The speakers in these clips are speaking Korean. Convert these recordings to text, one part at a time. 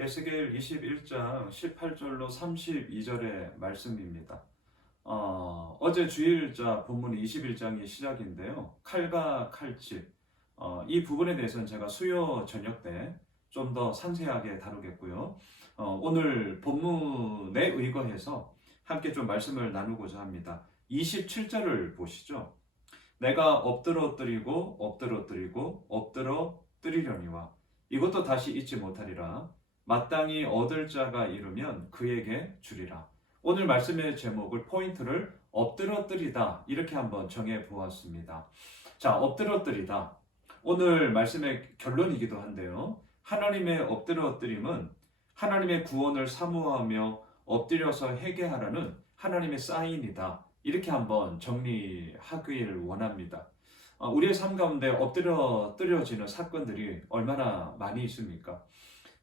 에스겔 21장 18절로 32절의 말씀입니다. 어제 주일자 본문이 21장이 시작인데요. 칼과 칼집, 이 부분에 대해서는 제가 수요 저녁 때 좀 더 상세하게 다루겠고요. 오늘 본문에 의거해서 함께 좀 말씀을 나누고자 합니다. 27절을 보시죠. 내가 엎드러뜨리고 엎드러뜨리고 엎드러뜨리려니와 이것도 다시 잊지 못하리라. 마땅히 얻을 자가 이르면 그에게 주리라. 오늘 말씀의 제목을 포인트를 엎드러뜨리다 이렇게 한번 정해 보았습니다. 자, 엎드러뜨리다. 오늘 말씀의 결론이기도 한데요. 하나님의 엎드러뜨림은 하나님의 구원을 사모하며 엎드려서 회개하라는 하나님의 사인이다. 이렇게 한번 정리하길 원합니다. 우리의 삶 가운데 엎드려지는 사건들이 얼마나 많이 있습니까?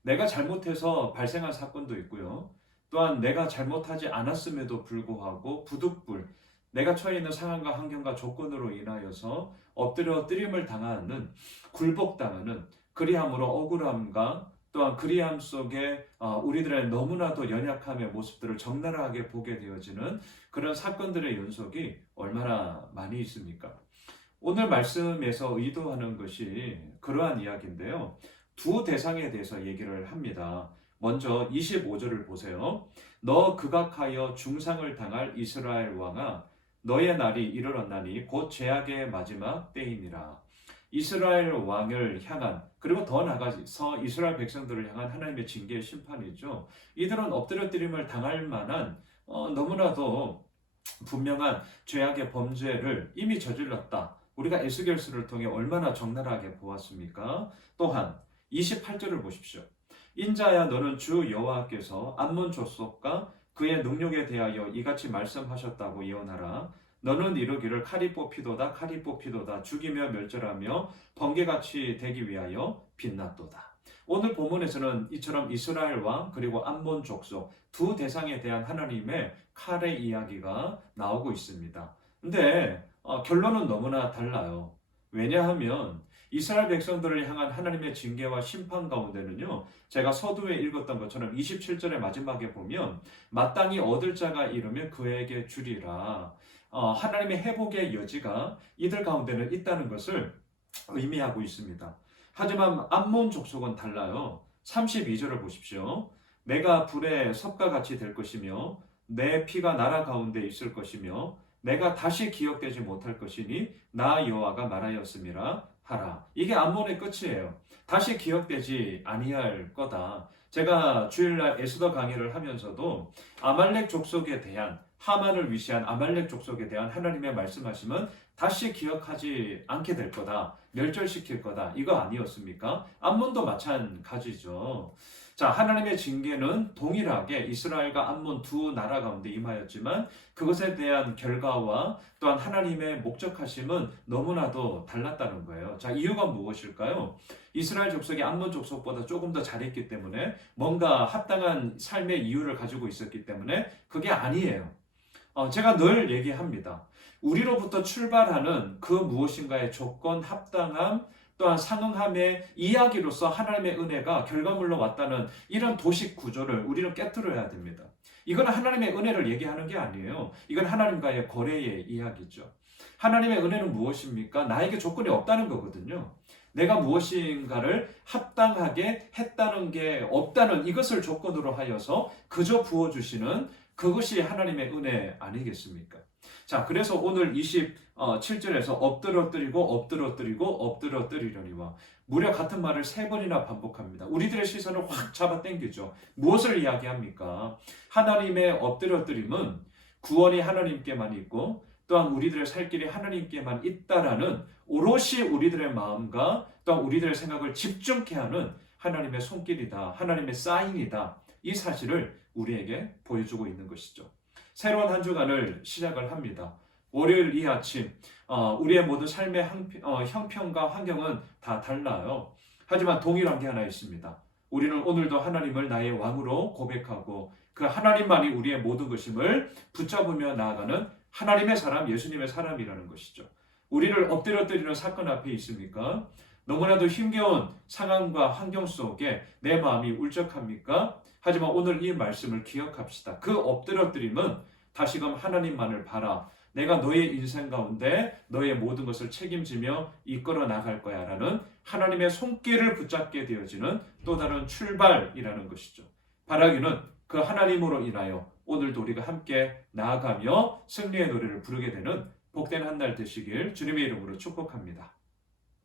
내가 잘못해서 발생한 사건도 있고요. 또한 내가 잘못하지 않았음에도 불구하고 부득불 내가 처해 있는 상황과 환경과 조건으로 인하여서 엎드려뜨림을 당하는, 굴복당하는, 그리함으로 억울함과 또한 그리함 속에 우리들의 너무나도 연약함의 모습들을 적나라하게 보게 되어지는 그런 사건들의 연속이 얼마나 많이 있습니까? 오늘 말씀에서 의도하는 것이 그러한 이야기인데요. 두 대상에 대해서 얘기를 합니다. 먼저 25절을 보세요. 너 극악하여 중상을 당할 이스라엘 왕아, 너의 날이 이르렀나니 곧 죄악의 마지막 때이니라. 이스라엘 왕을 향한, 그리고 더 나아가서 이스라엘 백성들을 향한 하나님의 징계의 심판이죠. 이들은 엎드려뜨림을 당할 만한 너무나도 분명한 죄악의 범죄를 이미 저질렀다. 우리가 에스겔서를 통해 얼마나 적나라하게 보았습니까? 또한 28절을 보십시오. 인자야, 너는 주 여호와께서 암몬 족속과 그의 능력에 대하여 이같이 말씀하셨다고 예언하라. 너는 이르기를 칼이 뽑히도다 칼이 뽑히도다 죽이며 멸절하며 번개같이 되기 위하여 빛났도다. 오늘 본문에서는 이처럼 이스라엘 왕 그리고 암몬 족속 두 대상에 대한 하나님의 칼의 이야기가 나오고 있습니다. 근데 결론은 너무나 달라요. 왜냐하면 이스라엘 백성들을 향한 하나님의 징계와 심판 가운데는요, 제가 서두에 읽었던 것처럼 27절의 마지막에 보면 마땅히 얻을 자가 이르면 그에게 주리라. 하나님의 회복의 여지가 이들 가운데는 있다는 것을 의미하고 있습니다. 하지만 암몬 족속은 달라요. 32절을 보십시오. 내가 불의 섭과 같이 될 것이며 내 피가 나라 가운데 있을 것이며 내가 다시 기억되지 못할 것이니 나 여호와가 말하였음이라 하라. 이게 암몬의 끝이에요. 다시 기억되지 아니할 거다. 제가 주일날 에스더 강의를 하면서도 아말렉 족속에 대한, 하만을 위시한 아말렉 족속에 대한 하나님의 말씀하심은 다시 기억하지 않게 될 거다. 멸절시킬 거다. 이거 아니었습니까? 암몬도 마찬가지죠. 자, 하나님의 징계는 동일하게 이스라엘과 암몬 두 나라 가운데 임하였지만 그것에 대한 결과와 또한 하나님의 목적하심은 너무나도 달랐다는 거예요. 자, 이유가 무엇일까요? 이스라엘 족속이 암몬 족속보다 조금 더 잘했기 때문에, 뭔가 합당한 삶의 이유를 가지고 있었기 때문에 그게 아니에요. 제가 늘 얘기합니다. 우리로부터 출발하는 그 무엇인가의 조건, 합당함, 또한 상응함의 이야기로서 하나님의 은혜가 결과물로 왔다는 이런 도식 구조를 우리는 깨트려야 됩니다. 이건 하나님의 은혜를 얘기하는 게 아니에요. 이건 하나님과의 거래의 이야기죠. 하나님의 은혜는 무엇입니까? 나에게 조건이 없다는 거거든요. 내가 무엇인가를 합당하게 했다는 게 없다는 이것을 조건으로 하여서 그저 부어주시는 그것이 하나님의 은혜 아니겠습니까? 자, 그래서 오늘 27절에서 엎드러뜨리고 엎드러뜨리고 엎드러뜨리려니와 무려 같은 말을 3번이나 반복합니다. 우리들의 시선을 확 잡아 당기죠. 무엇을 이야기합니까? 하나님의 엎드러뜨림은 구원이 하나님께만 있고 또한 우리들의 살 길이 하나님께만 있다라는, 오롯이 우리들의 마음과 또한 우리들의 생각을 집중케 하는 하나님의 손길이다. 하나님의 사인이다. 이 사실을 우리에게 보여주고 있는 것이죠. 새로운 한 주간을 시작을 합니다. 월요일 이 아침 우리의 모든 삶의 형편과 환경은 다 달라요. 하지만 동일한 게 하나 있습니다. 우리는 오늘도 하나님을 나의 왕으로 고백하고 그 하나님만이 우리의 모든 것임을 붙잡으며 나아가는 하나님의 사람, 예수님의 사람이라는 것이죠. 우리를 엎드려뜨리는 사건 앞에 있습니까? 너무나도 힘겨운 상황과 환경 속에 내 마음이 울적합니까? 하지만 오늘 이 말씀을 기억합시다. 그 엎드려뜨림은 다시금 하나님만을 바라. 내가 너의 인생 가운데 너의 모든 것을 책임지며 이끌어 나갈 거야 라는 하나님의 손길을 붙잡게 되어지는 또 다른 출발이라는 것이죠. 바라기는 그 하나님으로 인하여 오늘도 우리가 함께 나아가며 승리의 노래를 부르게 되는 복된 한 날 되시길 주님의 이름으로 축복합니다.